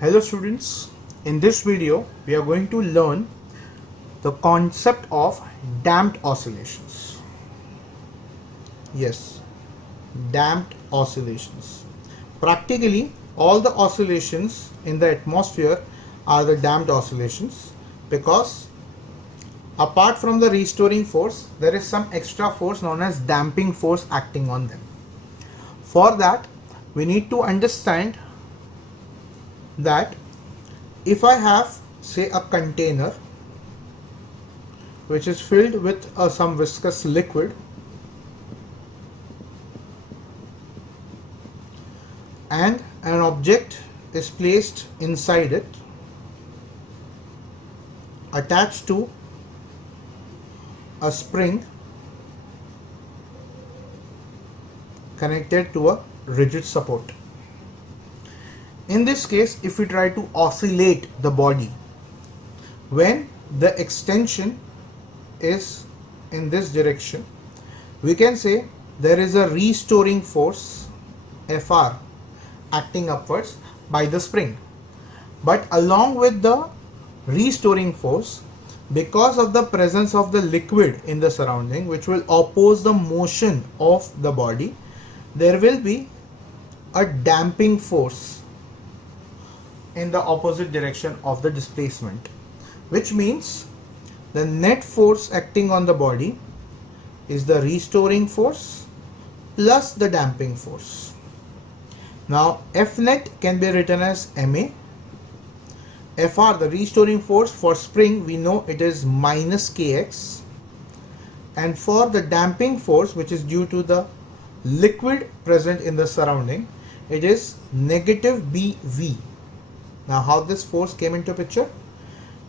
Hello students, in this video we are going to learn the concept of damped oscillations. Yes, damped oscillations. Practically all the oscillations in the atmosphere are the damped oscillations because apart from the restoring force there is some extra force known as damping force acting on them. For that we need to understand that if I have say a container which is filled with some viscous liquid and an object is placed inside it attached to a spring connected to a rigid support. In this case, if we try to oscillate the body, when the extension is in this direction, we can say there is a restoring force Fr acting upwards by the spring. But along with the restoring force, because of the presence of the liquid in the surrounding which will oppose the motion of the body, there will be a damping force in the opposite direction of the displacement, which means the net force acting on the body is the restoring force plus the damping force. Now F net can be written as Ma. Fr, the restoring force for spring, we know it is minus Kx, and for the damping force, which is due to the liquid present in the surrounding, it is negative Bv. Now how this force came into picture?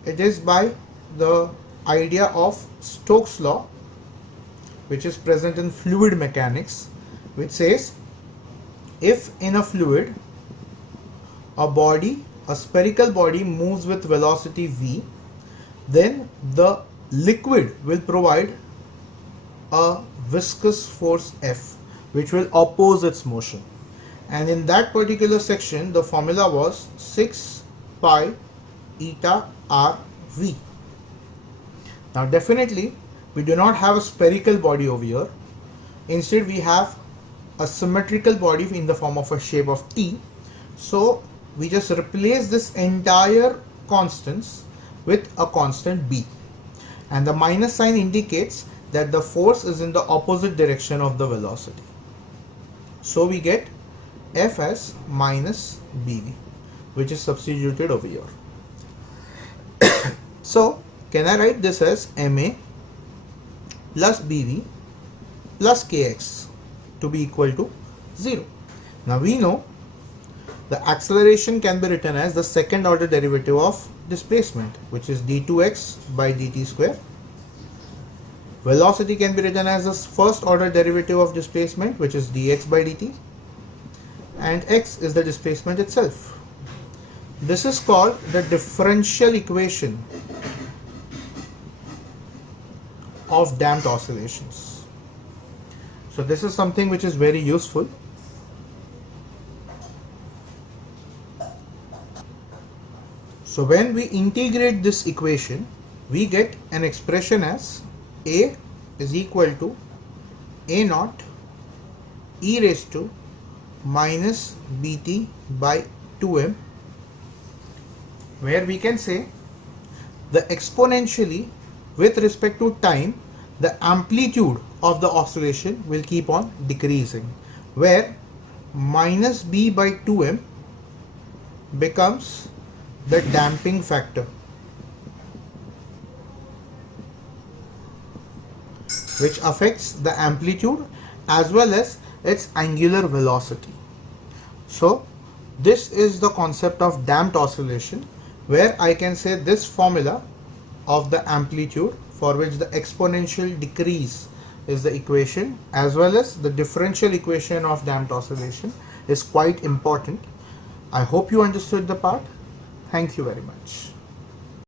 It is by the idea of Stokes' law, which is present in fluid mechanics, which says if in a fluid a spherical body moves with velocity v, then the liquid will provide a viscous force F which will oppose its motion. And in that particular section, the formula was 6 pi eta RV. Now definitely we do not have a spherical body over here. Instead we have a symmetrical body in the form of a shape of T. So we just replace this entire constants with a constant B. And the minus sign indicates that the force is in the opposite direction of the velocity. So we get F as minus BV, which is substituted over here. So can I write this as Ma plus BV plus Kx to be equal to 0. Now we know the acceleration can be written as the second order derivative of displacement, which is d2x by dt square. Velocity can be written as the first order derivative of displacement, which is dx by dt, and x is the displacement itself. This is called the differential equation of damped oscillations. So this is something which is very useful. So when we integrate this equation, we get an expression as A is equal to A naught e raised to minus bt by 2m, where we can say the exponentially with respect to time, the amplitude of the oscillation will keep on decreasing, where minus b by 2m becomes the damping factor, which affects the amplitude as well as its angular velocity. So this is the concept of damped oscillation, where I can say this formula of the amplitude for which the exponential decrease is the equation, as well as the differential equation of damped oscillation is quite important. I hope you understood the part. Thank you very much.